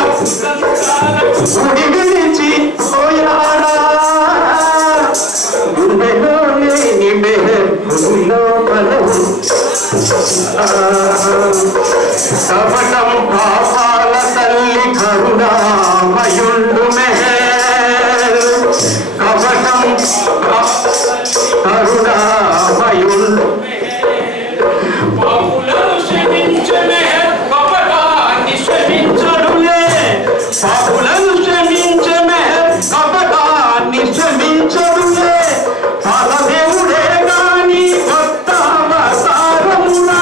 గుడి విడిచి పోయాడా గుండెలోనే నీ మెహర్ గుడి లోపల కపటం పాపాల తల్లి కరుణామయుండు మెహర్ కపటం కరుణామయుండు పాపులను క్షమించే మెహర్ కపటాన్ని క్షమించడులే పాపులను క్షమించే మెహర్ కపటాన్ని క్షమించడులే పరదేవుడే గాని కొత్త అవతారమునా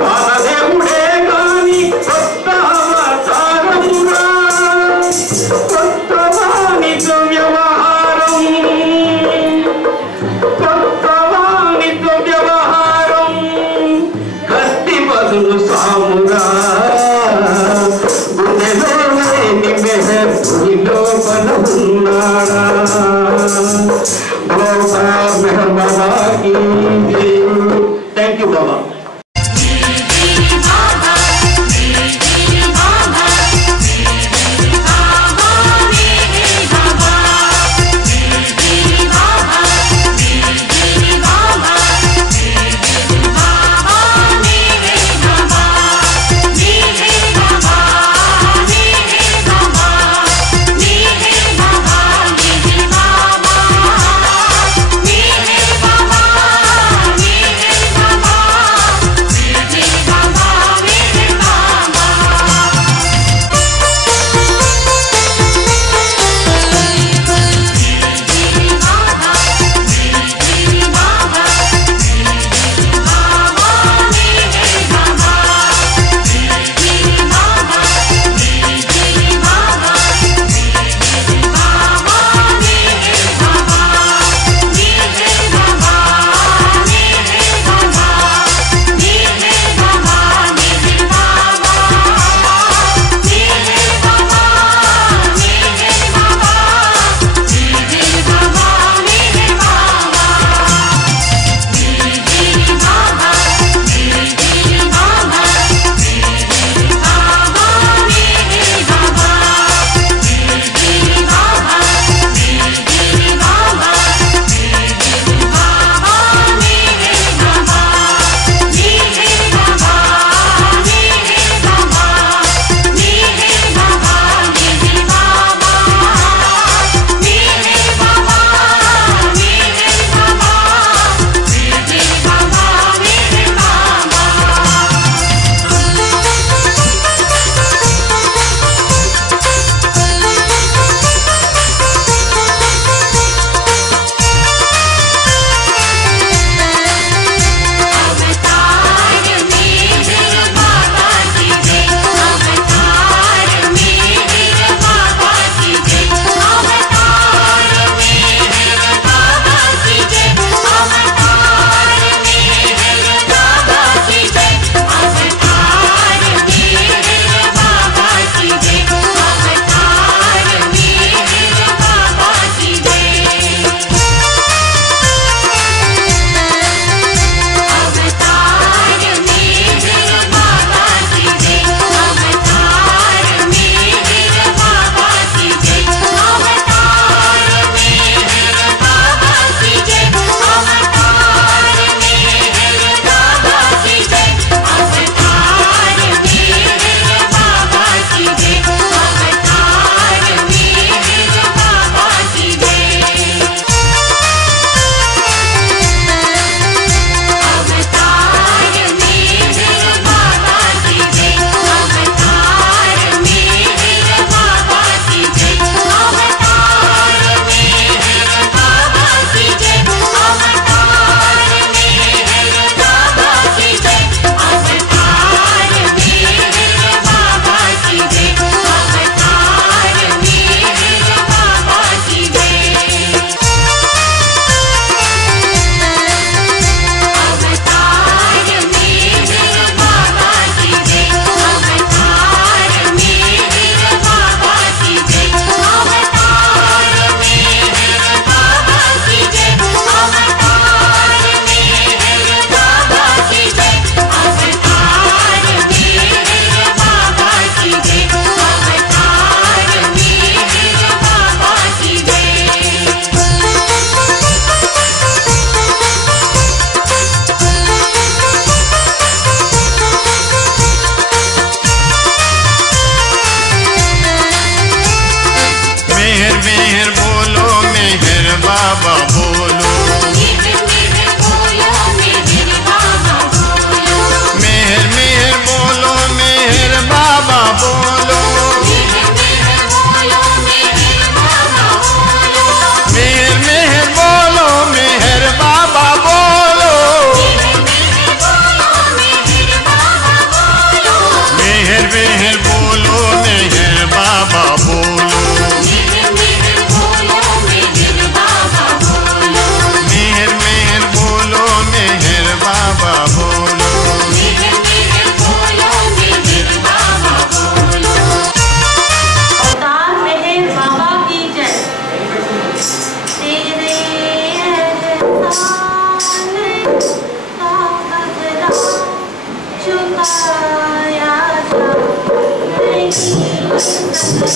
పరదేవుడే గాని కొత్త అవతారమునా కొత్త వానితో వ్యవహారం కొత్త వానితో వ్యవహారం కత్తి బదులు సామురా గుండెలోనే నీ మెహర్ గుడి లోపల ఉన్నాడా బాబా మెహర్ బాబా की thank you Baba Baba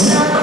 Bye.